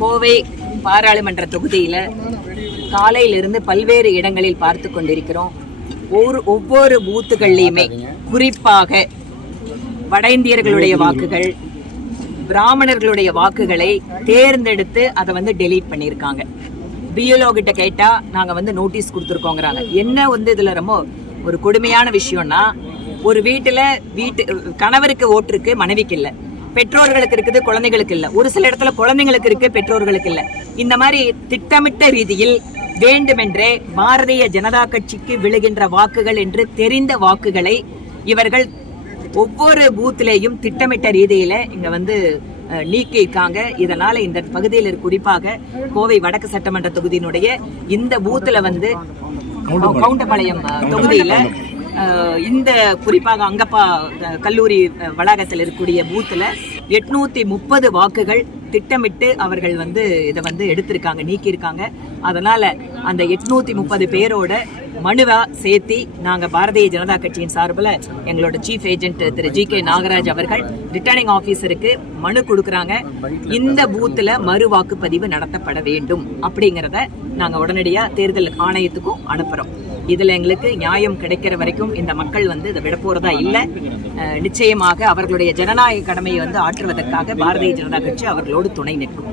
கோவை பாராளுமன்ற தொகுதியில காலையிலிருந்து பல்வேறு இடங்களில் பார்த்து கொண்டிருக்கிறோம். ஒவ்வொரு பூத்துகள்லையுமே குறிப்பாக வட இந்தியர்களுடைய வாக்குகள், பிராமணர்களுடைய வாக்குகளை தேர்ந்தெடுத்து அதை டெலீட் பண்ணியிருக்காங்க. பிஎல்ஓ கிட்ட கேட்டா நாங்க நோட்டீஸ் கொடுத்துருக்கோங்கிறாங்க. என்ன இதுல ரொம்ப ஒரு கொடுமையான விஷயம்னா, ஒரு வீட்டுல கணவருக்கு ஓட்டு இருக்கு, மனைவிக்கு இல்ல. பெற்றோர்களுக்கு இருக்குது, குழந்தைகளுக்கு இல்ல. ஒரு சில இடத்துல குழந்தைங்களுக்கு இருக்கு, பெற்றோர்களுக்கு இல்ல. இந்த மாதிரி திட்டமிட்ட ரீதியில் வேண்டுமென்றே பாரதிய ஜனதா கட்சிக்கு விழுகின்ற வாக்குகள் என்று தெரிந்த வாக்குகளை இவர்கள் ஒவ்வொரு பூத்திலேயும் திட்டமிட்ட ரீதியில இங்க நீக்கி இருக்காங்க. இதனால இந்த பகுதியில் குறிப்பாக கோவை வடக்கு சட்டமன்ற தொகுதியினுடைய இந்த பூத்துல கவுண்டபாளையம் தொகுதியில இந்த குறிப்பாக அங்கப்பா கல்லூரி வளாகத்தில் இருக்கக்கூடிய பூத்துல 830 வாக்குகள் திட்டமிட்டு அவர்கள் இதை எடுத்திருக்காங்க, நீக்கி இருக்காங்க. அதனால அந்த 830 பேரோட மனுவா சேர்த்தி நாங்க பாரதிய ஜனதா கட்சியின் சார்பில் எங்களோட சீஃப் ஏஜென்ட் திரு ஜி.கே. நாகராஜ் அவர்கள் ரிட்டர்னிங் ஆபீசருக்கு மனு கொடுக்கறாங்க. இந்த பூத்துல மறு வாக்குப்பதிவு நடத்தப்பட வேண்டும் அப்படிங்கறத நாங்க உடனடியா தேர்தல் ஆணையத்துக்கும் அனுப்புறோம். இதுல எங்களுக்கு நியாயம் கிடைக்கிற வரைக்கும் இந்த மக்கள் இதை விட போறதா இல்ல. நிச்சயமாக அவர்களுடைய ஜனநாயக கடமையை ஆற்றுவதற்காக பாரதிய ஜனதா கட்சி அவர்களோடு துணை நிற்கும்.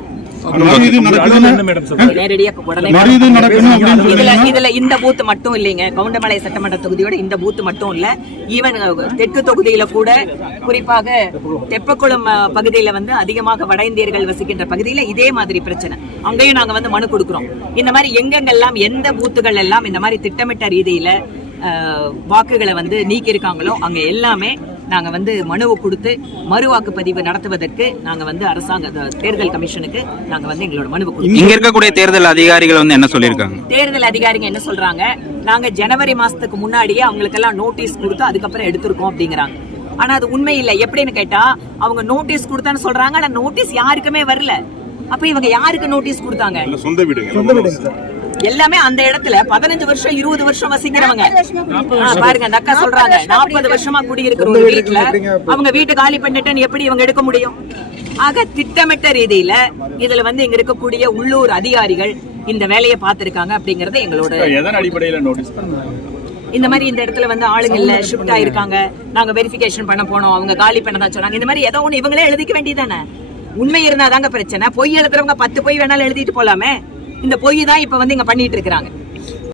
இதுல இந்த பூத் மட்டும் இல்லைங்க, கவுண்டமலை சட்டமன்ற தொகுதியோட இந்த பூத் மட்டும் இல்ல, ஈவன் தெற்கு தொகுதியில கூட குறிப்பாக தெப்பக்குளம் பகுதியில அதிகமாக வட இந்தியர்கள் வசிக்கின்ற பகுதியில இதே மாதிரி பிரச்சனை. அங்கேயும் நாங்க மனு கொடுக்கிறோம். இந்த மாதிரி எங்கெங்கெல்லாம் எந்த பூத்துகள் எல்லாம் இந்த மாதிரி திட்டமிட்ட ரீதியில வாக்குகளை நீக்கி இருக்காங்களோ அங்க எல்லாமே நாங்க மனுவை கொடுத்து மறு வாக்குப்பதிவு நடத்துவதற்கு நாங்க அரசாங்க தேர்தல் கமிஷனுக்கு நாங்க எங்களோட மனுவை கொடுத்து. இங்க இருக்கக்கூடிய தேர்தல் அதிகாரிகள் என்ன சொல்லிருக்காங்க? தேர்தல் அதிகாரிகள் என்ன சொல்றாங்க, நாங்க ஜனவரி மாசத்துக்கு முன்னாடியே அவங்களுக்கு எல்லாம் நோட்டீஸ் கொடுத்து அதுக்கப்புறம் எடுத்திருக்கோம் அப்படிங்கிறாங்க. ஆனா அது உண்மை இல்லை. எப்படின்னு கேட்டா, அவங்க நோட்டீஸ் கொடுத்தான்னு சொல்றாங்க, ஆனா நோட்டீஸ் யாருக்குமே வரல. அப்ப இவங்க யாருக்கு நோட்டீஸ் கொடுத்தாங்க? சொந்த வீடு எல்லாமே அந்த இடத்துல 15 வருஷம் 20 வருஷம் வசிக்கிறவங்க. பாருங்க, அந்த அக்கா சொல்றாங்க 40 வருஷமா குடியிருக்கிற ஒரு வீட்டுல அவங்க வீட்டு காலி பண்ணிட்டு எப்படி இவங்க எடுக்க முடியும்? ஆக திட்டமிட்ட ரீதியில இதுல இங்க இருக்கக்கூடிய உள்ளூர் அதிகாரிகள் இந்த வேலையை பார்த்திருக்காங்க அப்படிங்கறது எங்களோட. எதன் அடிப்படையில நோட்டீஸ் பண்ணாங்க? இந்த மாதிரி இந்த இடத்துல ஆளுங்க இல்ல, ஷிஃப்ட் ஆயிருக்காங்க, நாங்க வெரிஃபிகேஷன் பண்ண போனோம், அவங்க காலி பண்ணதா சொன்னாங்க. இந்த மாதிரி ஏதோ ஒண்ணு இவங்களே எழுதிக்க வேண்டியதானே. உண்மை இருந்தாதாங்க பிரச்சனை. பொய் எழுதுறவங்க 10 பொய் வேணாலும் எழுதிட்டு போலாமே. இந்த பொய் தான் இப்ப இங்க பண்ணிட்டு இருக்காங்க.